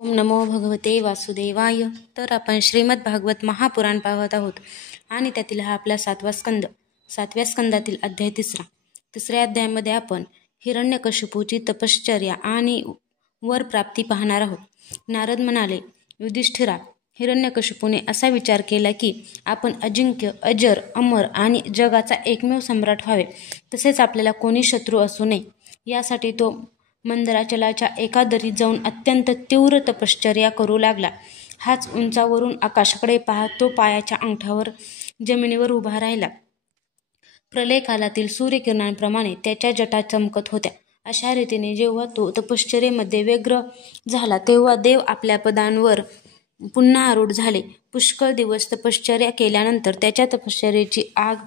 ओम नमो भगवते वासुदेवाय. तर आपण श्रीमद भागवत महापुराण पाहत आहोत आणि त्यातील हा आपला 7वा स्कंद. 7व्या स्कंदातील अध्याय 3. अध्यायामध्ये आपण हिरण्यकशिपूची तपश्चर्या आणि वर प्राप्ती पाहणार आहोत. नारद म्हणाले, युधिष्ठिरा, हिरण्यकशिपूने असा विचार केला की आपण अजिंक्य, अजर, अमर आणि जगाचा एकमेव सम्राट व्हावे. तसेच आपल्याला कोणी शत्रू असू नये. यासाठी तो मंदराचलाच्या एका दरीत जाऊन अत्यंत तीव्र तपश्चर्या करू लागला. हाच उंचावरून आकाशाकडे पाहत तो पायाच्या अंगठ्यावर जमिनीवर उभा राहिला. प्रलय कालातील सूर्यकिरणांप्रमाणे त्याच्या जटा चमकत होत्या. अशा रीतीने जेव्हा तो तपश्चर्येमध्ये व्यग्र झाला तेव्हा देव आपल्या पदांवर पुन्हा आरूढ झाले. पुष्कळ दिवस तपश्चर्या केल्यानंतर त्याच्या तपश्चर्येची आग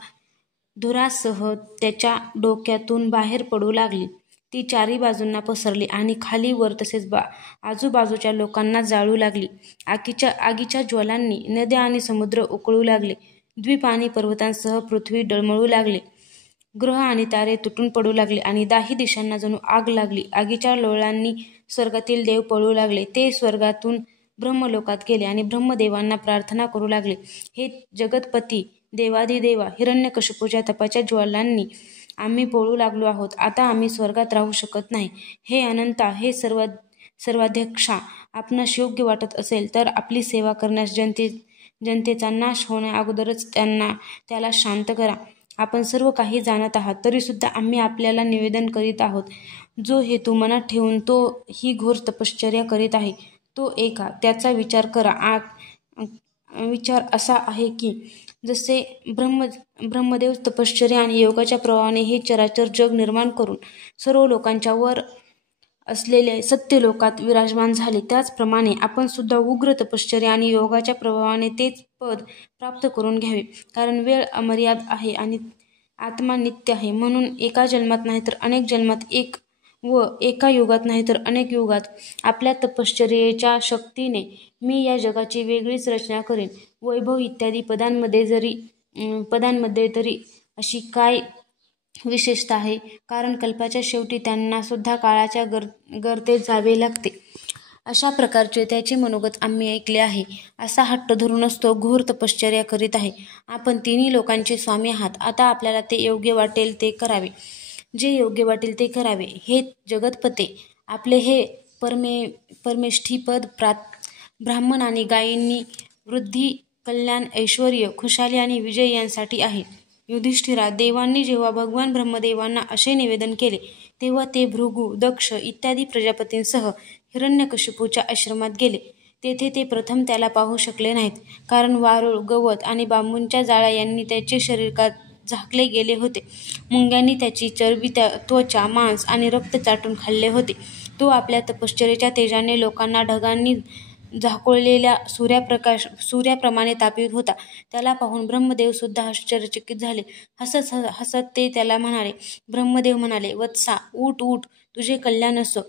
धुरासह त्याच्या डोक्यातून बाहेर पडू लागली. ती चारी बाजूंना पसरली आणि खाली वर तसेच आजूबाजूच्या लोकांना जाळू लागली. आगीच्या ज्वालांनी नद्या आणि समुद्र उकळू लागले. द्वीप आणि पर्वतांसह पृथ्वी डळमळू लागले. ग्रह आणि तारे तुटून पडू लागले आणि दाही दिशांना जणू आग लागली. आगीच्या लोळांनी स्वर्गातील देव पळू लागले. ते स्वर्गातून ब्रह्मलोकात गेले आणि ब्रह्मदेवांना प्रार्थना करू लागले, हे जगतपती देवादिदेवा, हिरण्यकशिपूच्या तपाच्या ज्वालांनी आम्ही पळू लागलो आहोत. आता आम्ही स्वर्गात राहू शकत नाही. हे अनंता, हे सर्वाध्यक्षा, आपणास योग्य वाटत असेल तर आपली सेवा करण्यास जनतेचा नाश होण्या अगोदरच त्याला शांत करा. आपण सर्व काही जाणत आहात, तरीसुद्धा आम्ही आपल्याला निवेदन करीत आहोत. जो हेतू मनात ठेवून तो ही घोर तपश्चर्या करीत आहे तो ऐका. त्याचा विचार करा. विचार असा आहे की जसे ब्रह्मदेव तपश्चर्या आणि योगाच्या प्रभावाने हे चराचर जग निर्माण करून सर्व लोकांच्या वर असलेले सत्यलोकात विराजमान झाले, त्याचप्रमाणे आपण सुद्धा उग्र तपश्चर्या आणि योगाच्या प्रभावाने तेच पद प्राप्त करून घ्यावे. कारण वेळ अमर्याद आहे आणि आत्मा नित्य आहे. म्हणून एका जन्मात नाही तर अनेक जन्मात, एका युगात नाही तर अनेक युगात आपल्या तपश्चर्येच्या शक्तीने मी या जगाची वेगळीच रचना करेन. वैभव इत्यादी पदांमध्ये तरी अशी काय विशेषता आहे? कारण कल्पाच्या शेवटी त्यांना सुद्धा काळाच्या गर्तेत जावे लागते. अशा प्रकारचे त्याचे मनोगत आम्ही ऐकले आहे. असा हट्ट धरूनच तो घोर तपश्चर्या करीत आहे. आपण तिन्ही लोकांचे स्वामी आहात. आता आपल्याला ते योग्य वाटेल ते करावे. जे योग्य वाटेल ते करावे. हे जगतपते, आपले हे परमेष्ठीपद ब्राह्मण आणि गायींनी वृद्धी, कल्याण, ऐश्वर्य, खुशाली आणि विजय यांसाठी आहे. युधिष्ठिरा, देवांनी जेव्हा भगवान ब्रह्मदेवांना असे निवेदन केले तेव्हा ते भृगु, दक्ष इत्यादी प्रजापतींसह हिरण्यकशिपूच्या आश्रमात गेले. तेथे ते प्रथम त्याला पाहू शकले नाहीत, कारण वारुळ, गवत आणि बांबूंच्या जाळ्या यांनी त्याचे शरीर झाकले गेले होते. मुंग्यांनी त्याची चरबी, त्वचा, मांस आणि रक्त चाटून खाल्ले होते. तो आपल्या तपश्चर्येच्या तेजाने लोकांना ढगांनी झाकोळलेल्या सूर्याप्रमाणे तापवित होता. त्याला पाहून ब्रह्मदेव सुद्धा आश्चर्यचकित झाले. हसत हसत ते त्याला म्हणाले. ब्रह्मदेव म्हणाले, वत्सा, उठ उठ, तुझे कल्याण असो.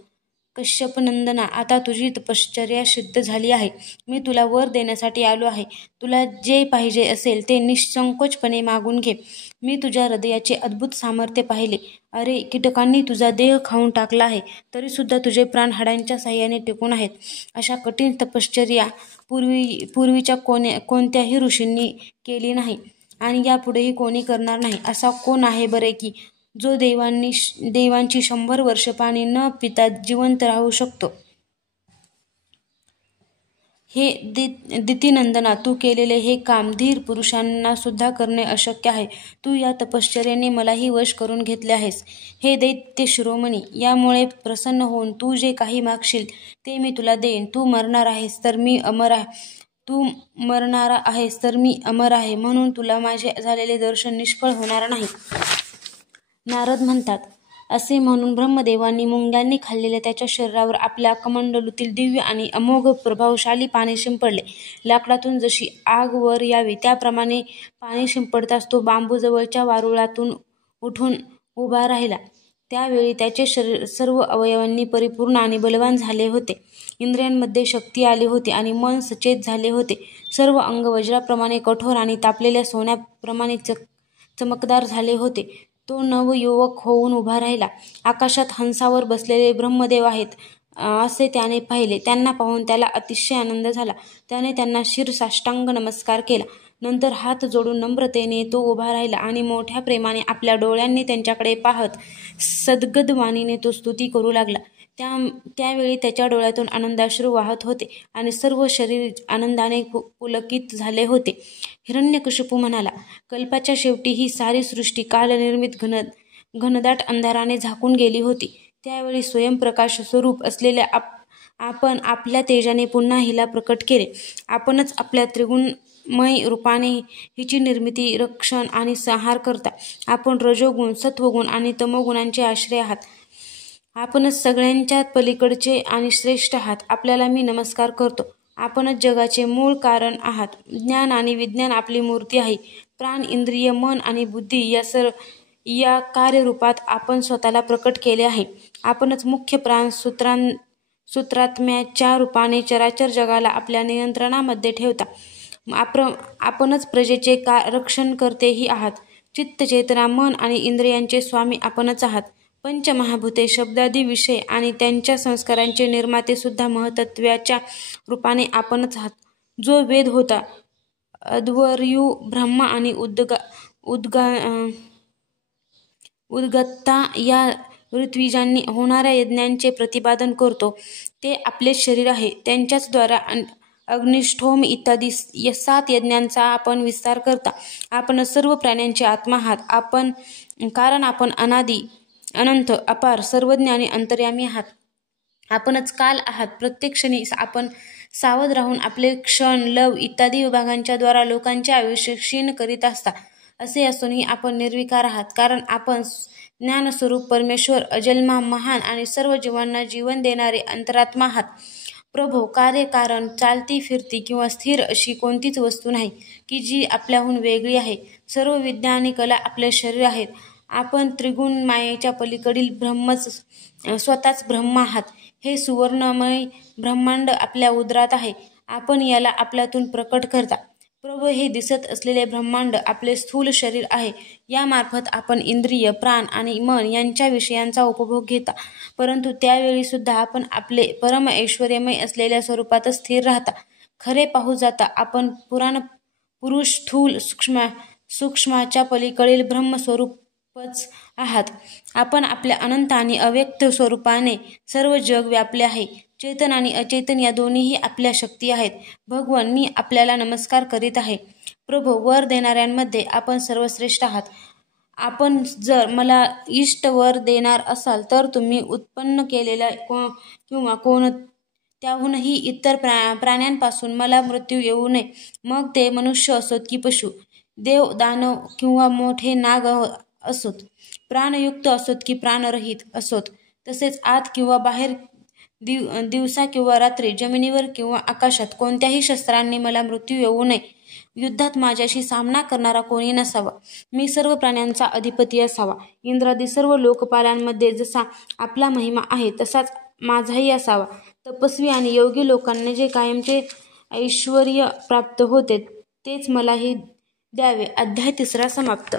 कश्यपनंदना, आता तुझी तपश्चर्या सिद्ध झाली आहे. मी तुला वर देण्यासाठी आलो आहे. तुला जे पाहिजे असेल ते निःसंकोचपणे मागून घे. मी तुझ्या हृदयाचे अद्भुत सामर्थ्य पाहिले. अरे, कीटकांनी तुझा देह खाऊन टाकला आहे, तरीसुद्धा तुझे प्राण हाडांच्या साह्याने टिकून आहेत. अशा कठीण तपश्चर्या पूर्वीच्या कोणत्याही ऋषींनी केली नाही आणि यापुढेही कोणी करणार नाही. असा कोण आहे बरे की जो देवांची 100 वर्ष पाणी न पिता जिवंत राहू शकतो? हे दितिनंदना, तू केलेले हे काम धीर पुरुषांना सुद्धा करणे अशक्य आहे. तू या तपश्चर्येने मलाही वश करून घेतले आहेस. हे दैत्य शिरोमणी, यामुळे प्रसन्न होऊन तू जे काही मागशील ते मी तुला देईन. तू मरणार आहेस तर मी अमर आहे, म्हणून तुला माझे झालेले दर्शन निष्फळ होणार नाही. नारद म्हणतात, असे म्हणून ब्रह्मदेवांनी मुंग्यांनी खाल्लेल्या त्याच्या शरीरावर आपल्या कमंडलूतील दिव्य आणि अमोघ प्रभावशाली पाणी शिंपडले. लाकडातून जशी आग वर यावी त्याप्रमाणे पाणी शिंपडताच तो बांबूजवळच्या वारुळातून उठून उभा राहिला. त्यावेळी त्याचे शरीर सर्व अवयवांनी परिपूर्ण आणि बलवान झाले होते. इंद्रियांमध्ये शक्ती आली होती आणि मन सचेत झाले होते. सर्व अंग वज्राप्रमाणे कठोर आणि तापलेल्या सोन्याप्रमाणे चमकदार झाले होते. तो नवयुवक होऊन उभा राहिला. आकाशात हंसावर बसलेले ब्रह्मदेव आहेत. असे त्याने पाहिले. त्यांना पाहून त्याला अतिशय आनंद झाला. त्याने त्यांना शिरसाष्टांग नमस्कार केला. नंतर हात जोडून नम्रतेने तो उभा राहिला आणि मोठ्या प्रेमाने आपल्या डोळ्यांनी त्यांच्याकडे पाहत सद्गद वाणीने तो स्तुती करू लागला. त्यावेळी त्याच्या डोळ्यातून आनंदाश्रू वाहत होते आणि सर्व शरीर आनंदाने पुलकित झाले होते. हिरण्यकशिपू म्हणाला, कल्पाच्या शेवटी ही सारी सृष्टी कालनिर्मित घनदाट अंधाराने झाकून गेली होती. त्यावेळी स्वयंप्रकाश स्वरूप असलेल्या आपण आपल्या तेजाने पुन्हा हिला प्रकट केले. आपणच आपल्या त्रिगुणमय रूपाने हिची निर्मिती, रक्षण आणि संहार करता. आपण रजोगुण, सत्वगुण आणि तमोगुणांचे आश्रय आहात. आपणच सगळ्यांच्या पलीकडचे आणि श्रेष्ठ आहात. आपल्याला मी नमस्कार करतो. आपणच जगाचे मूळ कारण आहात. ज्ञान आणि विज्ञान आपली मूर्ती आहे. प्राण, इंद्रिय, मन आणि बुद्धी या कार्यरूपात आपण स्वतःला प्रकट केले आहे. आपणच मुख्य प्राण सूत्रात्म्याच्या रूपाने चराचर जगाला आपल्या नियंत्रणामध्ये ठेवता. आपणच प्रजेचे रक्षणकर्तेही आहात. चित्त, चेतना, मन आणि इंद्रियांचे स्वामी आपणच आहात. पंचमहाभूते, शब्दादी विषय आणि त्यांच्या संस्कारांचे निर्माते सुद्धा महत्त्वाच्या रूपाने आपणच आहात. जो वेद होता, अध्वर्यू, ब्रह्मा आणि उद्गत्ता या ऋत्विजांनी होणाऱ्या यज्ञांचे प्रतिपादन करतो, ते आपलेच शरीर आहे. त्यांच्याच द्वारा अग्निष्ठोम इत्यादी 7 यज्ञांचा आपण विस्तार करता. आपण सर्व प्राण्यांचे आत्मा आहात. कारण आपण अनादी, अनंत, अपार, सर्वज्ञ आणि अंतर्यामी आहात. आपणच काल आहात. प्रत्येक क्षणी आपण सावध राहून आपले क्षण, लव इत्यादी विभागांच्या द्वारा लोकांचे आयुष्य क्षीण करीत असता. असे असूनही आपण निर्विकार आहात. कारण आपण ज्ञानस्वरूप परमेश्वर, अजन्मा, महान आणि सर्व जीवांना जीवन देणारे अंतरात्मा आहात. प्रभो, कार्य, कारण, चालती, फिरती किंवा स्थिर अशी कोणतीच वस्तू नाही की जी आपल्याहून वेगळी आहे. सर्व विद्या आणि कला आपले शरीर आहेत. आपण त्रिगुण मायेच्या पलीकडील स्वतःच ब्रह्म आहात. हे सुवर्णमय ब्रह्मांड आपल्या उदरात आहे. आपण याला आपल्यातून प्रकट करता. प्रभो, हे दिसत असलेले ब्रह्मांड आपले स्थूल शरीर आहे. यामार्फत आपण इंद्रिय, प्राण आणि मन यांच्या विषयांचा उपभोग घेता. परंतु त्यावेळी सुद्धा आपण आपले परम ऐश्वर्यमय असलेल्या स्वरूपातच स्थिर राहता. खरे पाहू जाता आपण पुरुष, स्थूल, सूक्ष्माच्या पलीकडील ब्रह्मस्वरूपच आहात. आपण आपल्या अनंत आणि अव्यक्त स्वरूपाने सर्व जग व्यापले आहे. चेतन आणि अचेतन या दोन्हीही आपल्या शक्ती आहेत. भगवन, मी आपल्याला नमस्कार करीत आहे. प्रभो, वर देणाऱ्यांमध्ये आपण सर्वश्रेष्ठ आहात. आपण जर मला इष्ट वर देणार असाल तर तुम्ही उत्पन्न केलेल्या किंवा त्याहूनही इतर प्राण्यांपासून मला मृत्यू येऊ नये. मग ते मनुष्य असोत की पशु, देव, दानव किंवा मोठे नाग असोत, प्राणयुक्त असोत की प्राणरहित असोत, तसेच आत किंवा बाहेर, दिवसा किंवा रात्री, जमिनीवर किंवा आकाशात कोणत्याही शस्त्रांनी मला मृत्यू येऊ नये. युद्धात माझ्याशी सामना करणारा कोणी नसावा. मी सर्व प्राण्यांचा अधिपती असावा. इंद्रादी सर्व लोकपालांमध्ये जसा आपला महिमा आहे तसाच माझाही असावा. तपस्वी आणि योगी लोकांना जे कायमचे ऐश्वर्य प्राप्त होते तेच मलाही द्यावे. अध्याय 3 समाप्त.